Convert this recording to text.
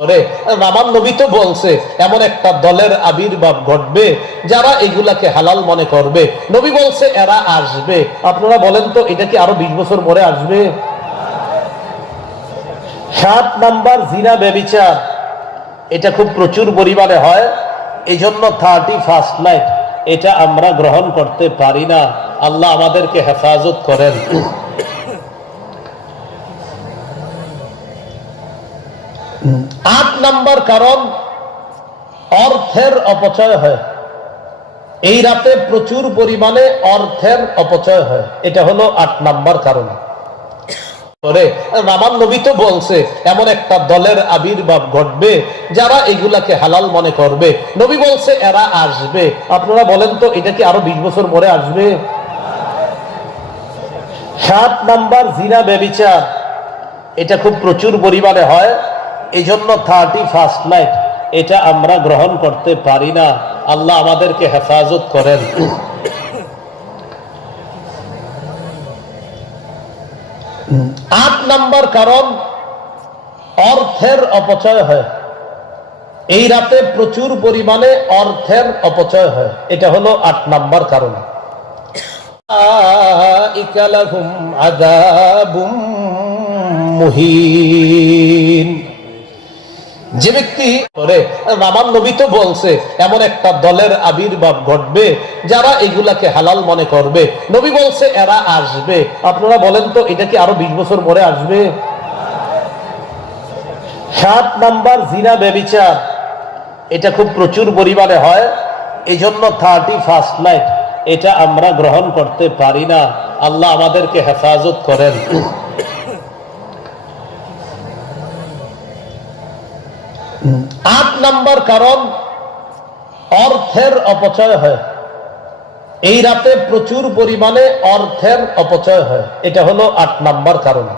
করে। নবী তো বলছে, এমন একটা দলের আবির্ভাব ঘটবে যারা এগুলাকে হালাল মনে করবে। নবী বলছে, এরা আসবে। আপনারা বলেন তো, এটা কি আরও বিশ বছর পরে আসবে? সাত নাম্বার জিনা ব্যবিচার। এটা খুব প্রচুর পরিমাণে হয়। এই জন্য থার্টি ফার্স্ট নাইট এটা আমরা গ্রহণ করতে পারি না। আল্লাহ আমাদেরকে হেফাজত করেন। আট নাম্বার কারণ, অর্থের অপচয় হয়। এই রাতে প্রচুর পরিমাণে অর্থের অপচয় হয়। এটা হলো আট নাম্বার কারণ। নবী তো বলছে, এমন একটা দলের আবির্ভাব ঘটবে, যারা এগুলাকে হালাল মনে করবে। নবী বলছে, এরা আসবে। আপনারা বলেন তো, এটা কি আরও বিশ বছর পরে আসবে? সাত নাম্বার জিনা ব্যবিচার। এটা খুব প্রচুর পরিমাণে হয়। এই জন্য থার্টি ফার্স্ট লাইট এটা আমরা গ্রহণ করতে পারি না। আল্লাহ আমাদেরকে হেফাজত করেন। আট নম্বর কারণ, অর্থের অপচয় হয়। এই রাতে প্রচুর পরিমাণে অর্থের অপচয় হয়। এটা হলো আট নম্বর কারণ। মুহিন। যে ব্যক্তি করে আমার নবী তো বলছে, এমন একটা দলের আবির্ভাব ঘটবে যারা এগুলাকে হালাল মনে করবে। নবী বলছে, এরা আসবে। আপনারা বলেন তো, এটা কি আরও বিশ বছর পরে আসবে? সাত নাম্বার জিনা ব্যবিচার এটা খুব প্রচুর পরিমাণে হয় এই জন্য থার্টি ফার্স্ট নাইট এটা আমরা গ্রহণ করতে পারি না। আল্লাহ আমাদেরকে হেফাজত করেন। আট নাম্বার কারণ, অর্থের অপচয় হয়। এই রাতে প্রচুর পরিমাণে অর্থের অপচয় হয়। এটা হলো আট নাম্বার কারণ।